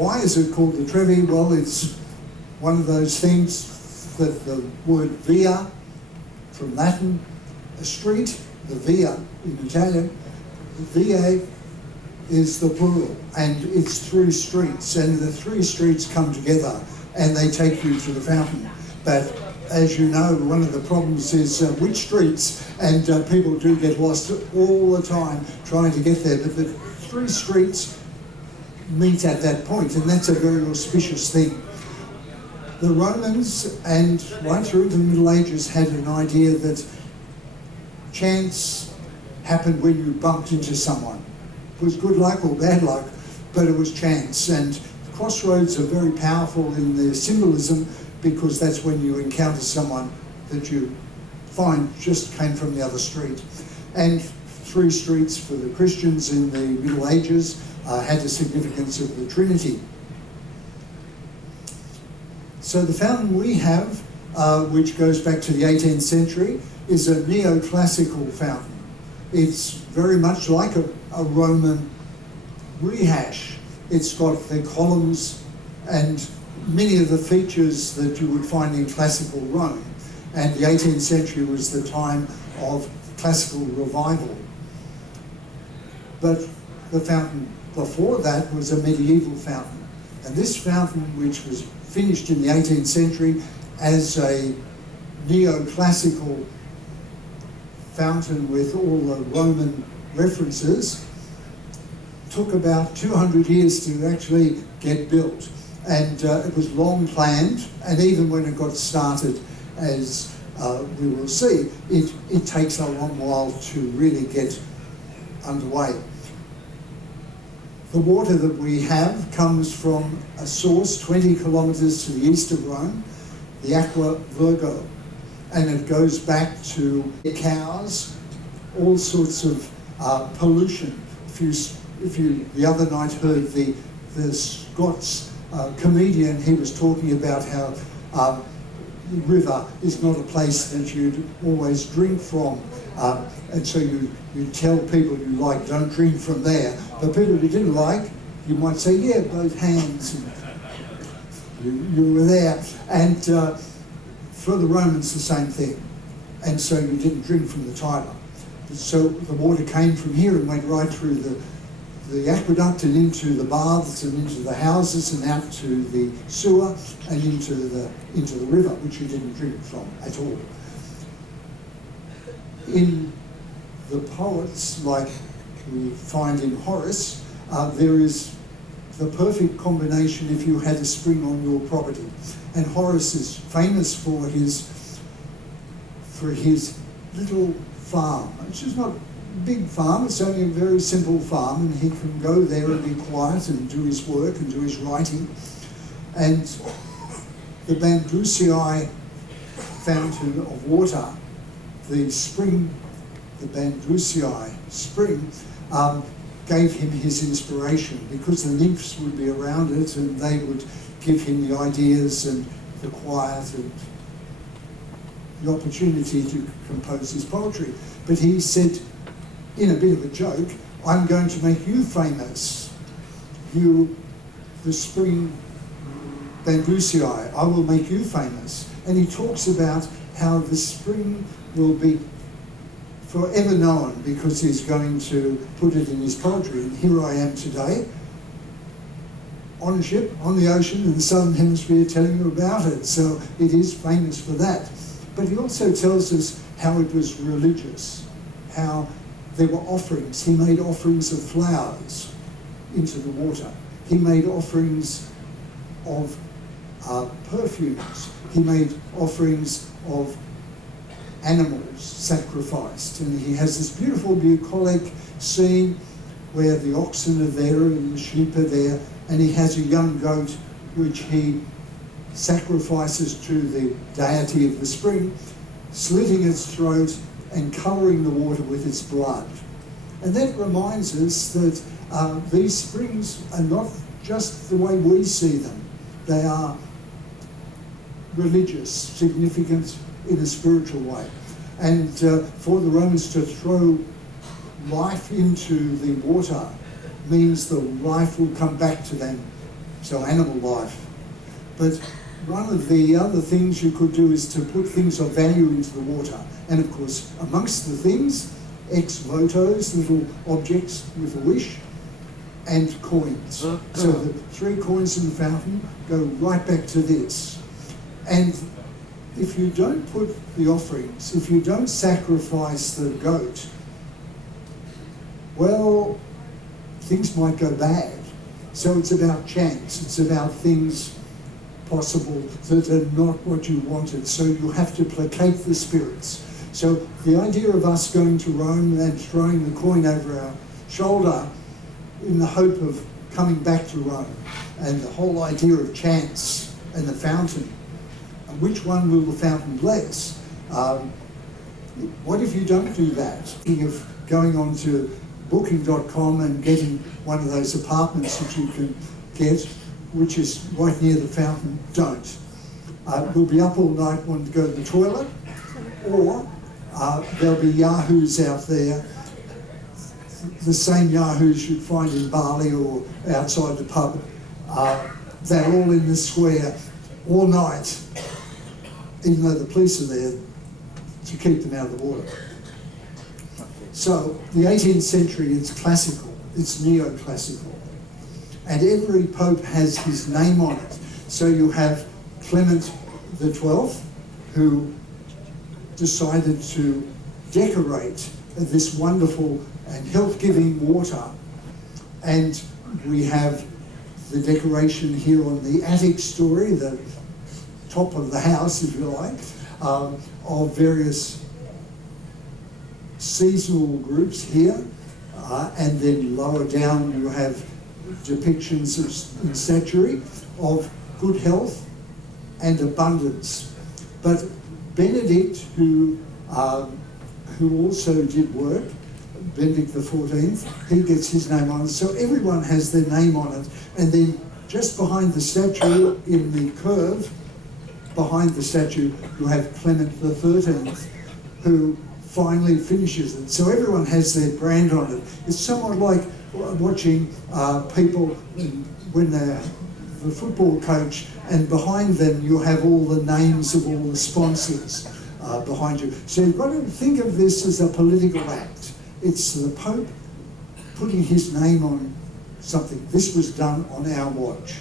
why is it called the Trevi? Well, it's one of those things that the word via, from Latin, a street, the via in Italian, via is the plural, and it's 3 streets, and the 3 streets come together and they take you to the fountain. But as you know, one of the problems is which streets, and people do get lost all the time trying to get there, but the 3 streets meet at that point, and that's a very auspicious thing. The Romans, and right through the Middle Ages, had an idea that chance happened when you bumped into someone. It was good luck or bad luck, but it was chance. And crossroads are very powerful in their symbolism, because that's when you encounter someone that you find just came from the other street. And 3 streets for the Christians in the Middle Ages had the significance of the Trinity. So the fountain we have, which goes back to the 18th century, is a neoclassical fountain. It's very much like a Roman rehash. It's got the columns and many of the features that you would find in classical Rome. And the 18th century was the time of classical revival. But the fountain before that was a medieval fountain. And this fountain, which was finished in the 18th century as a neoclassical fountain with all the Roman references, took about 200 years to actually get built. And it was long planned, and even when it got started, as we will see, it takes a long while to really get underway. The water that we have comes from a source 20 kilometres to the east of Rome, the aqueduct, and it goes back to cows, all sorts of pollution. If you the other night heard the Scots comedian, he was talking about how the river is not a place that you'd always drink from. And so you tell people you like, don't drink from there. But people you didn't like, you might say, yeah, both hands. And you were there. And for the Romans, the same thing. And so you didn't drink from the Tiber. So the water came from here and went right through the aqueduct and into the baths and into the houses and out to the sewer and into the river, which you didn't drink from at all. In the poets, like we find in Horace, there is the perfect combination if you had a spring on your property. And Horace is famous for his little farm, which is not a big farm, it's only a very simple farm, and he can go there and be quiet and do his work and do his writing. And the Bandusii fountain of water, the spring, the Bandusii spring, gave him his inspiration, because the nymphs would be around it and they would give him the ideas and the quiet and the opportunity to compose his poetry. But he said, in a bit of a joke, I'm going to make you famous. You, the spring Bandusii, I will make you famous. And he talks about how the spring will be forever known, because he's going to put it in his poetry. And here I am today, on a ship, on the ocean, in the southern hemisphere, telling you about it. So it is famous for that. But he also tells us how it was religious, how there were offerings. He made offerings of flowers into the water. He made offerings of perfumes. He made offerings of animals sacrificed. And he has this beautiful bucolic scene where the oxen are there and the sheep are there, and he has a young goat which he sacrifices to the deity of the spring, slitting its throat and colouring the water with its blood. And that reminds us that these springs are not just the way we see them. They are religious, significant in a spiritual way. And for the Romans to throw life into the water means the life will come back to them so animal life. But one of the other things you could do is to put things of value into the water. And of course, amongst the things, ex votos, little objects with a wish, and coins. So the 3 coins in the fountain go right back to this. And if you don't put the offerings, if you don't sacrifice the goat, well, things might go bad. So it's about chance, it's about things possible that are not what you wanted. So you have to placate the spirits. So the idea of us going to Rome and throwing the coin over our shoulder in the hope of coming back to Rome, and the whole idea of chance and the fountain, and which one will the fountain bless? What if you don't do that? Thinking of going on to booking.com and getting one of those apartments that you can get, which is right near the fountain, don't. We'll be up all night wanting to go to the toilet, or there'll be yahoos out there, the same yahoos you'd find in Bali or outside the pub. They're all in the square all night, even though the police are there to keep them out of the water. So the 18th century, it's classical, it's neoclassical. And every pope has his name on it. So you have Clement XII, who decided to decorate this wonderful and health-giving water. And we have the decoration here on the attic story, the top of the house, if you like, of various seasonal groups here. And then lower down you have depictions in statuary of good health and abundance. But Benedict, who also did work, Benedict XIV, he gets his name on it. So everyone has their name on it. And then just behind the statue, in the curve, behind the statue, you have Clement XIII, who finally finishes it. So everyone has their brand on it. It's somewhat like watching people when they're the football coach, and behind them you have all the names of all the sponsors behind you. So you've got to think of this as a political act. It's the Pope putting his name on something. This was done on our watch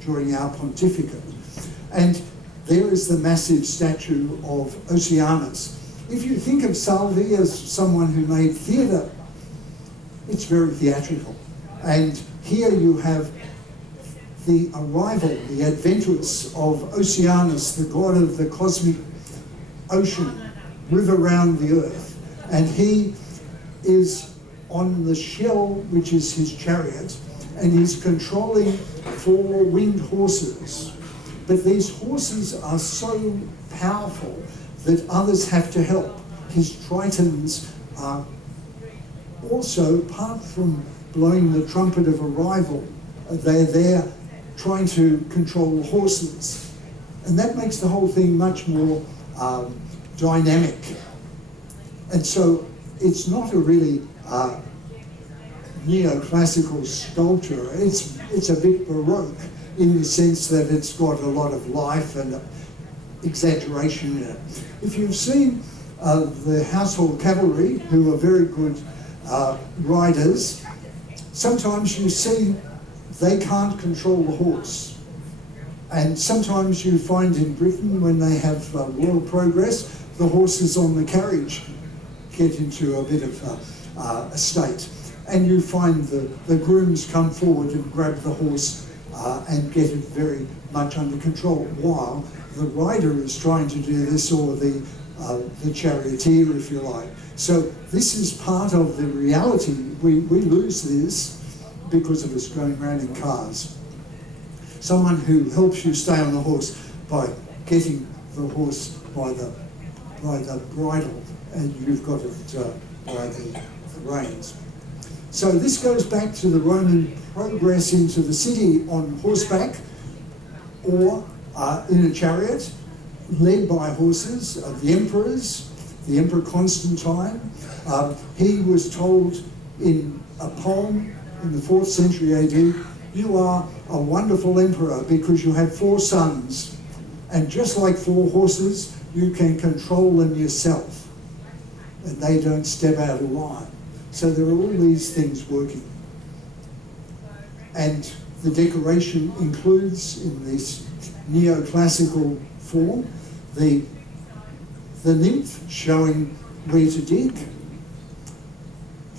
during our pontificate. And there is the massive statue of Oceanus. If you think of Salvi as someone who made theatre, it's very theatrical. And here you have the arrival, the adventus of Oceanus, the god of the cosmic ocean, river round the earth. And he is on the shell, which is his chariot, and he's controlling 4 winged horses. But these horses are so powerful that others have to help. His tritons are also, apart from blowing the trumpet of arrival, they're there trying to control the horses. And that makes the whole thing much more dynamic. And so it's not a really neoclassical sculpture. It's a bit Baroque in the sense that it's got a lot of life and exaggeration in it. If you've seen the household cavalry, who are very good riders, sometimes you see they can't control the horse. And sometimes you find in Britain, when they have royal progress, the horses on the carriage get into a bit of a state. And you find the grooms come forward and grab the horse and get it very much under control, while the rider is trying to do this, or the charioteer, if you like. So this is part of the reality. We lose this because of us going around in cars. Someone who helps you stay on the horse by getting the horse by the bridle, and you've got it by the reins. So this goes back to the Roman progress into the city on horseback or in a chariot, led by horses. The emperors, the Emperor Constantine, he was told in a poem in the 4th century AD You are a wonderful emperor because you have 4 sons. And just like 4 horses, you can control them yourself. And they don't step out of line. So there are all these things working. And the decoration includes, in this neoclassical form, the nymph showing where to dig,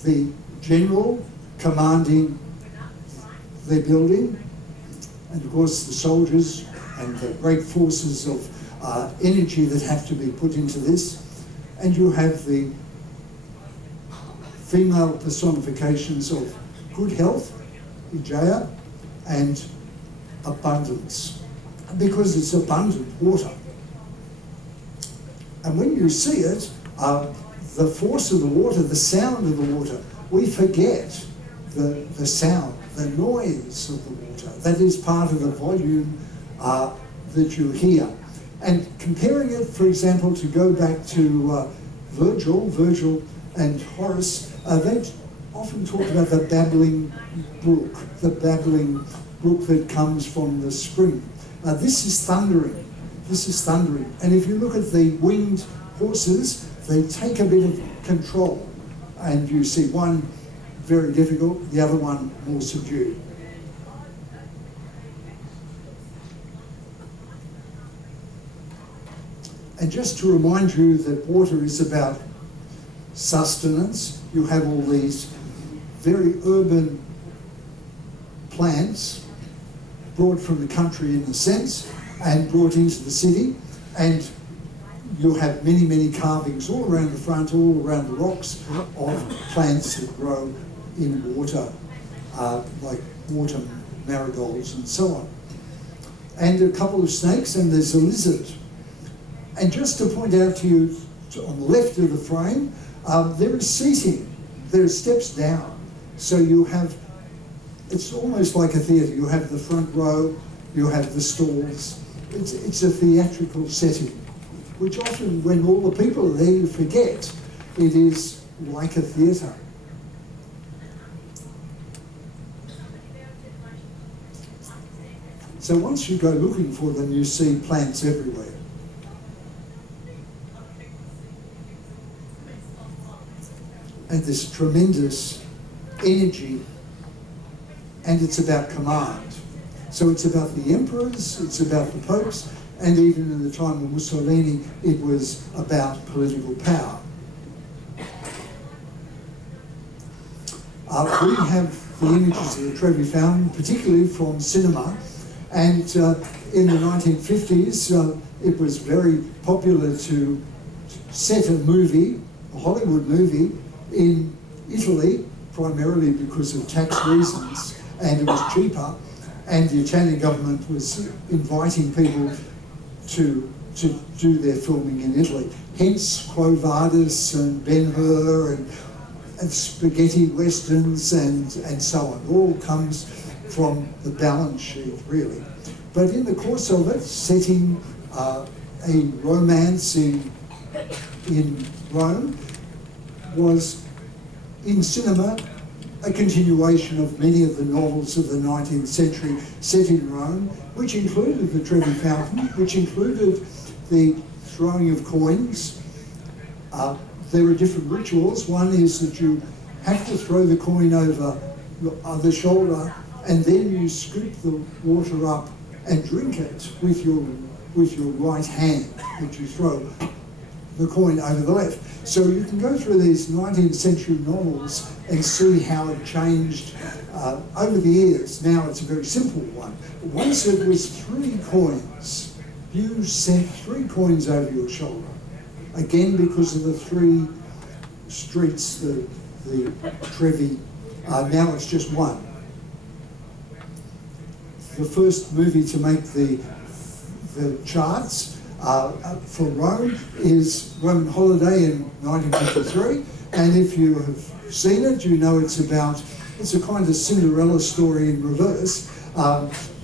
the general commanding their building, and of course the soldiers and the great forces of energy that have to be put into this. And you have the female personifications of good health, Ijaya, and abundance, because it's abundant water. And when you see it, the force of the water, the sound of the water, we forget the sound, the noise of the water. That is part of the volume that you hear. And comparing it, for example, to go back to Virgil and Horace, they often talk about the babbling brook that comes from the spring. This is thundering. This is thundering. And if you look at the winged horses, they take a bit of control. And you see one very difficult, the other one more subdued. And just to remind you that water is about sustenance, you have all these very urban plants brought from the country in a sense and brought into the city, and you have many, many carvings all around the front, all around the rocks of plants that grow in water, like water marigolds and so on. And a couple of snakes, and there's a lizard. And just to point out to you, on the left of the frame, there is seating. There are steps down. So you have, it's almost like a theatre. You have the front row, you have the stalls. It's a theatrical setting, which often, when all the people are there, you forget it is like a theatre. So once you go looking for them, you see plants everywhere. And this tremendous energy, and it's about command. So it's about the emperors, it's about the popes, and even in the time of Mussolini, it was about political power. We have the images of the Trevi Fountain, particularly from cinema, and in the 1950s, it was very popular to set a movie, a Hollywood movie, in Italy, primarily because of tax reasons, and it was cheaper, and the Italian government was inviting people to do their filming in Italy. Hence Quo Vadis and Ben-Hur and spaghetti westerns and so on. All comes from the balance sheet, really. But in the course of it, setting a romance in Rome was, in cinema, a continuation of many of the novels of the 19th century set in Rome, which included the Trevi Fountain, which included the throwing of coins. There are different rituals. One is that you have to throw the coin over your other shoulder, and then you scoop the water up and drink it with your right hand, that you throw the coin over the left. So you can go through these 19th century novels and see how it changed over the years. Now it's a very simple one. Once it was 3 coins. You sent 3 coins over your shoulder. Again, because of the 3 streets, the Trevi, now it's just 1. The first movie to make the charts for Rome is Roman Holiday in 1953, and if you have seen it, you know it's a kind of Cinderella story in reverse.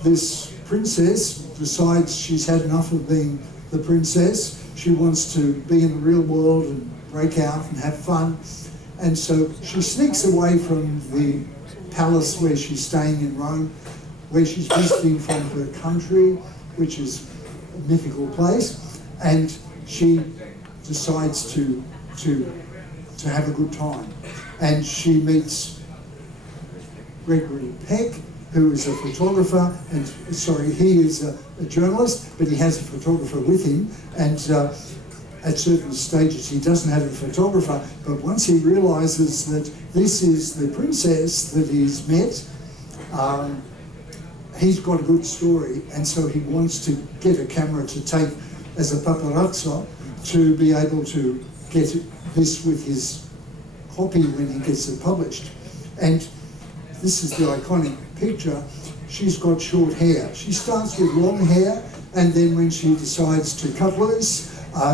This princess decides she's had enough of being the princess. She wants to be in the real world and break out and have fun, and so she sneaks away from the palace where she's staying in Rome, where she's visiting from her country, which is a mythical place, and she decides to have a good time. And she meets Gregory Peck, who is a photographer, and he is a journalist, but he has a photographer with him, and at certain stages he doesn't have a photographer, but once he realises that this is the princess that he's met, he's got a good story, and so he wants to get a camera to take as a paparazzo to be able to get this with his copy when he gets it published. And this is the iconic picture. She's got short hair. She starts with long hair, and then when she decides to cut loose,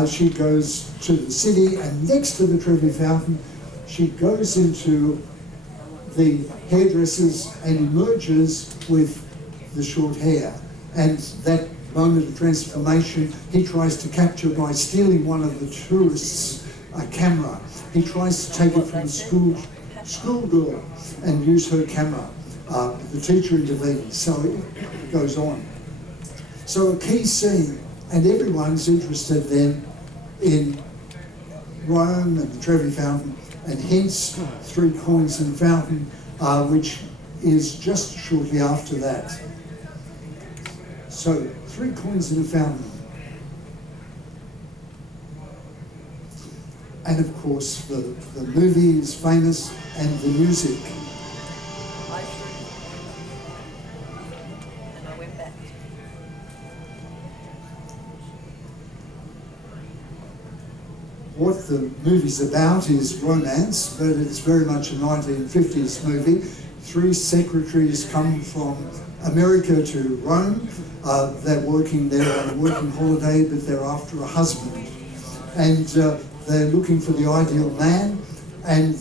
she goes to the city, and next to the Trevi Fountain, she goes into the hairdressers and emerges with the short hair. And that moment of transformation he tries to capture by stealing one of the tourists' camera. He tries to take it from the schoolgirl and use her camera. The teacher intervenes, so it goes on. So a key scene, and everyone's interested then in Rome and the Trevi Fountain, and hence 3 Coins in the Fountain, which is just shortly after that. So 3 Coins in the Fountain. And of course the movie is famous, and the music. What the movie's about is romance, but it's very much a 1950s movie. 3 secretaries come from America to Rome. They're working there on a working holiday, but they're after a husband. And they're looking for the ideal man. And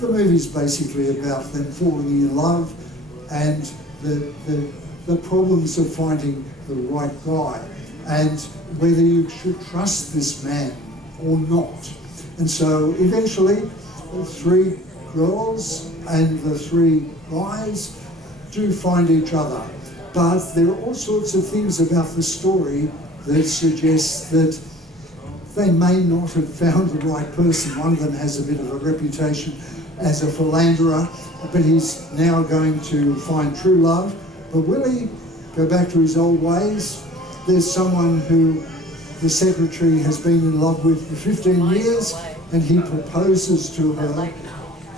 the movie's basically about them falling in love and the problems of finding the right guy, and whether you should trust this man or not. And so eventually the 3 girls and the 3 guys do find each other. But there are all sorts of things about the story that suggest that they may not have found the right person. One of them has a bit of a reputation as a philanderer, but he's now going to find true love. But will he go back to his old ways? There's someone who the secretary has been in love with for 15 years, and he proposes to her,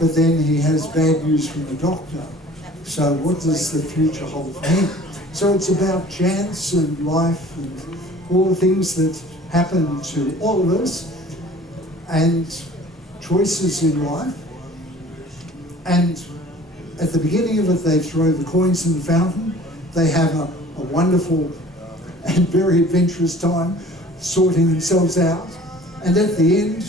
but then he has bad news from the doctor. So what does the future hold for him? So it's about chance and life and all the things that happen to all of us, and choices in life. And at the beginning of it, they throw the coins in the fountain. They have a wonderful and very adventurous time sorting themselves out. And at the end,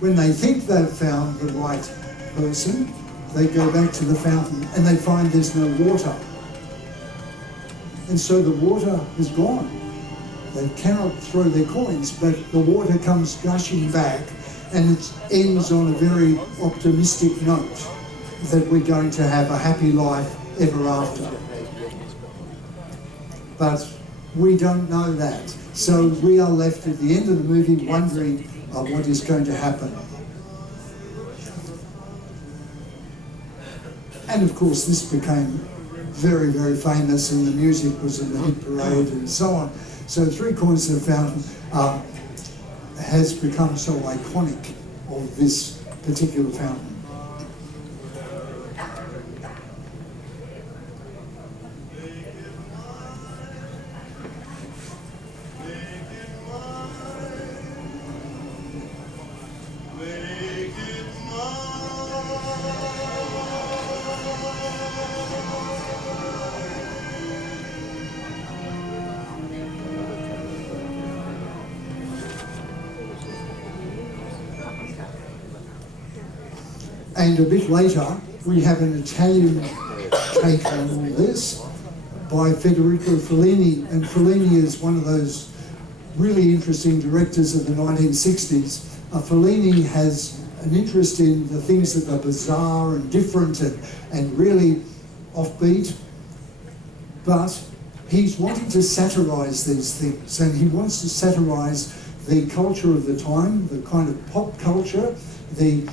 when they think they've found the right person, they go back to the fountain and they find there's no water. And so the water is gone. They cannot throw their coins, but the water comes gushing back, and it ends on a very optimistic note that we're going to have a happy life ever after. But we don't know that. So we are left at the end of the movie wondering what is going to happen. And of course this became very, very famous, and the music was in the hit parade and so on. So 3 Coins in the Fountain has become so iconic of this particular fountain. And a bit later, we have an Italian take on all this by Federico Fellini. And Fellini is one of those really interesting directors of the 1960s. Fellini has an interest in the things that are bizarre and different and really offbeat. but he's wanting to satirise these things, and he wants to satirise the culture of the time, the kind of pop culture, the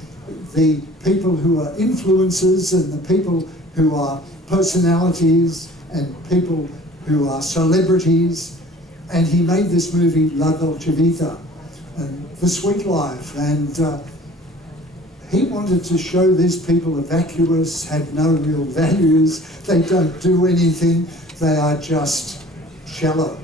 people who are influencers and the people who are personalities and people who are celebrities. And he made this movie La Dolce Vita, and The Sweet Life, and he wanted to show these people are vacuous, have no real values, they don't do anything, they are just shallow.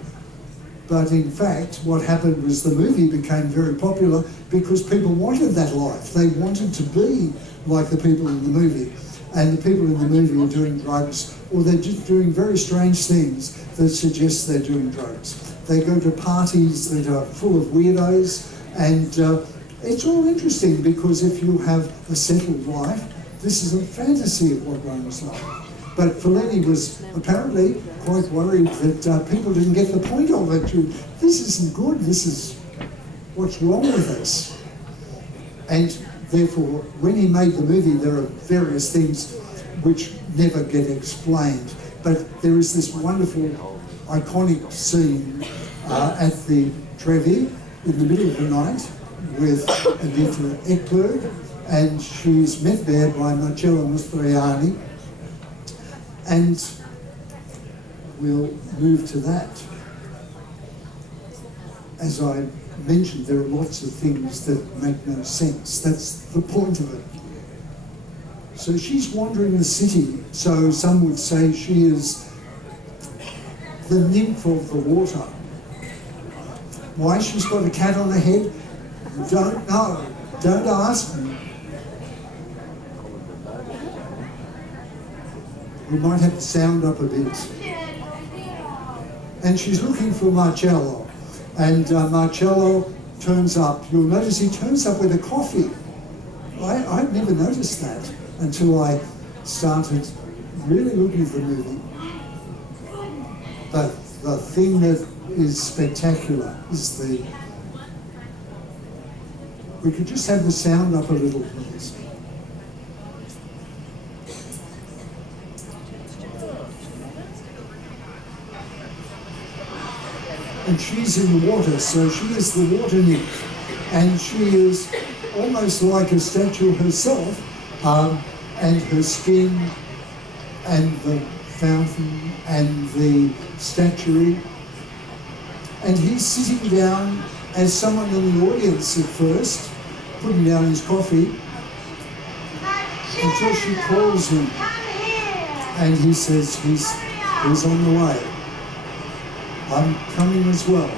But in fact, what happened was the movie became very popular because people wanted that life. They wanted to be like the people in the movie. And the people in the movie are doing drugs, or they're just doing very strange things that suggest they're doing drugs. They go to parties that are full of weirdos, and it's all interesting because if you have a settled life, this is a fantasy of what Rome was like. But Fellini was apparently quite worried that people didn't get the point of it. This isn't good, this is what's wrong with us. And therefore, when he made the movie, there are various things which never get explained. But there is this wonderful, iconic scene at the Trevi in the middle of the night with Anita Ekberg, and she's met there by Marcello Mastroianni. And we'll move to that. As I mentioned, there are lots of things that make no sense. That's the point of it. So she's wandering the city, so some would say she is the nymph of the water. Why she's got a cat on her head? Don't know. Don't ask me. We might have to sound up a bit. And she's looking for Marcello. And Marcello turns up. You'll notice he turns up with a coffee. I'd never noticed that until I started really looking at the movie. But the thing that is spectacular is the... We could just have the sound up a little, please. And she's in the water, so she is the water nymph. And she is almost like a statue herself, and her skin and the fountain and the statuary. And he's sitting down as someone in the audience at first, putting down his coffee, until she calls him. And he says he's on the way. I'm coming as well.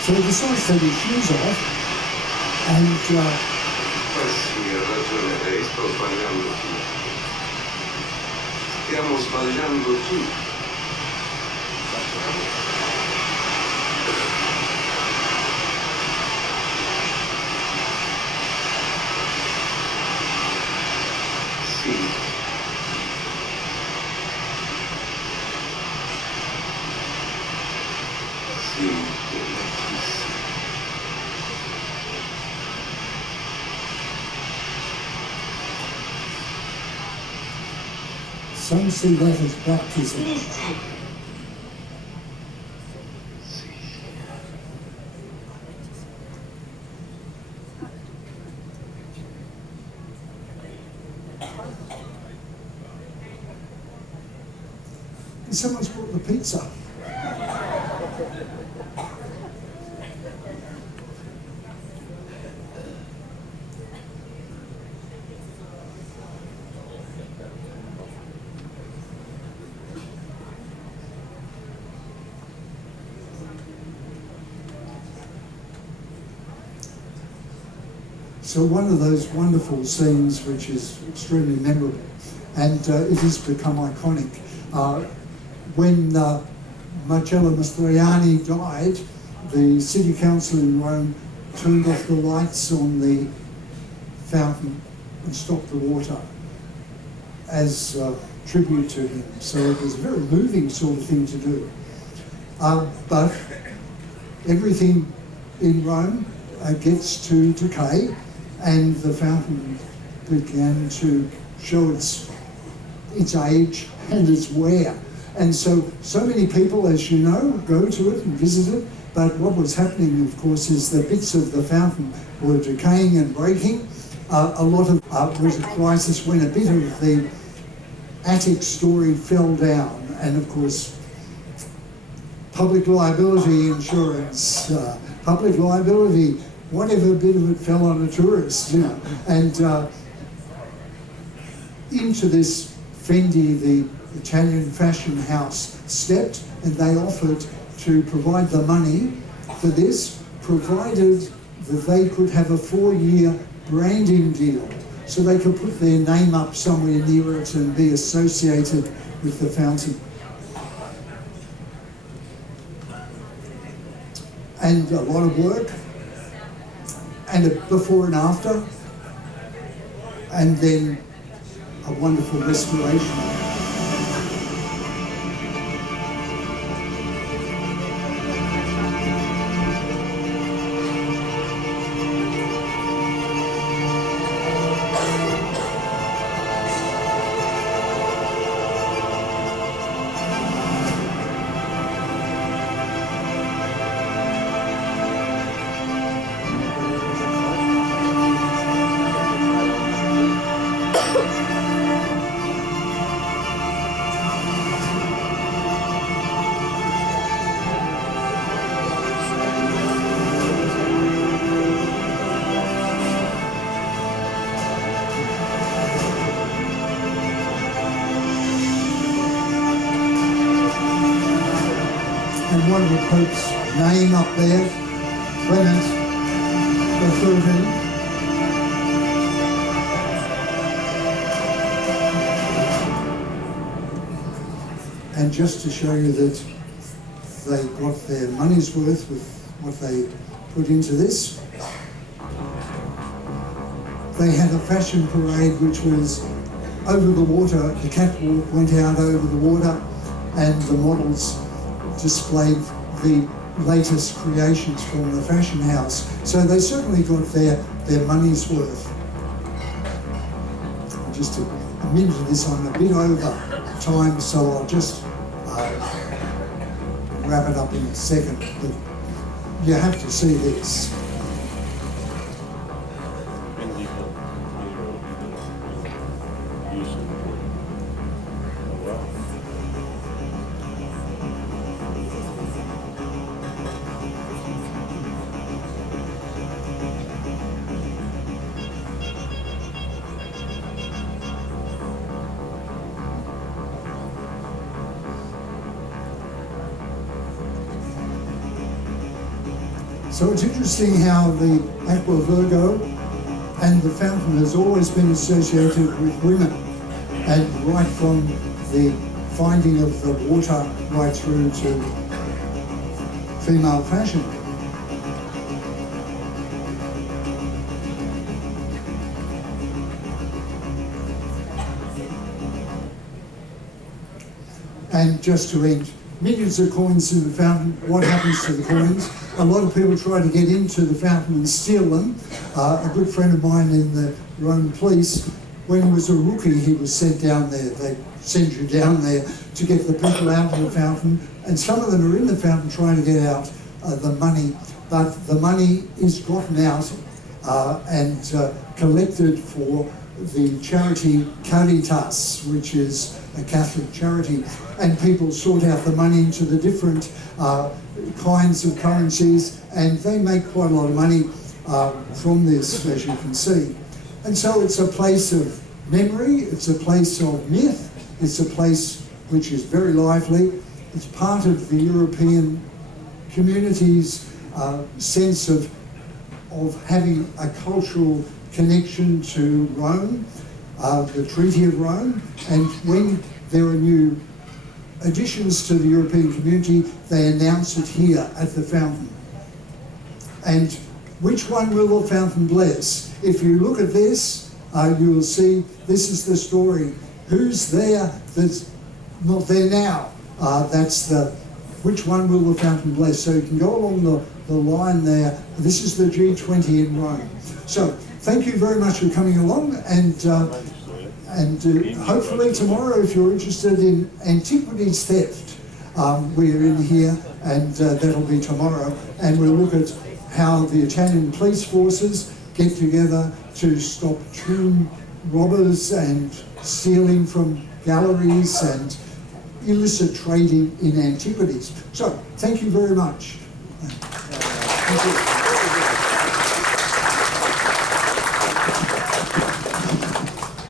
So he decides to take his shoes off, and stiamo sbagliando tutti. some see that as baptism. And someone's brought the pizza. So one of those wonderful scenes which is extremely memorable, and it has become iconic. When Marcello Mastroianni died, the city council in Rome turned off the lights on the fountain and stopped the water as tribute to him. So it was a very moving sort of thing to do. But everything in Rome gets to decay, and the fountain began to show its age and its wear. And so many people, as you know, go to it and visit it, but what was happening, of course, is the bits of the fountain were decaying and breaking. A lot of was a crisis when a bit of the attic story fell down, and of course, public liability insurance, public liability, whatever bit of it fell on a tourist, you know. And into this Fendi, the Italian fashion house, stepped, and they offered to provide the money for this, provided that they could have a 4-year branding deal, so they could put their name up somewhere near it and be associated with the fountain. And a lot of work, and a before and after, and then a wonderful restoration. And one of the Pope's name up there, Clement the 13th. And just to show you that they got their money's worth with what they put into this, they had a fashion parade which was over the water. The catwalk went out over the water, and the models displayed the latest creations from the fashion house. So they certainly got their money's worth. Just a minute of this, I'm a bit over time, so I'll just wrap it up in a second. But you have to see this. So it's interesting how the Aqua Virgo and the fountain has always been associated with women, and right from the finding of the water right through to female fashion. And just to end, millions of coins in the fountain. What happens to the coins? A lot of people try to get into the fountain and steal them. A good friend of mine in the Roman police, when he was a rookie, he was sent down there. They send you down there to get the people out of the fountain, and some of them are in the fountain trying to get out the money, but the money is gotten out and collected for the charity Caritas, which is a Catholic charity, and people sort out the money into the different kinds of currencies, and they make quite a lot of money from this, as you can see. And so it's a place of memory, it's a place of myth, it's a place which is very lively. It's part of the European community's sense of having a cultural connection to Rome, the Treaty of Rome, and when there are new additions to the European community, they announce it here at the fountain. And which one will the fountain bless? If you look at this, you will see this is the story. Who's there that's not there now? That's the, which one will the fountain bless? So you can go along the line there. This is the G20 in Rome. So thank you very much for coming along, and hopefully tomorrow, if you're interested in antiquities theft, we're in here, and that'll be tomorrow, and we'll look at how the Italian police forces get together to stop tomb robbers and stealing from galleries and illicit trading in antiquities. So, thank you very much. Thank you.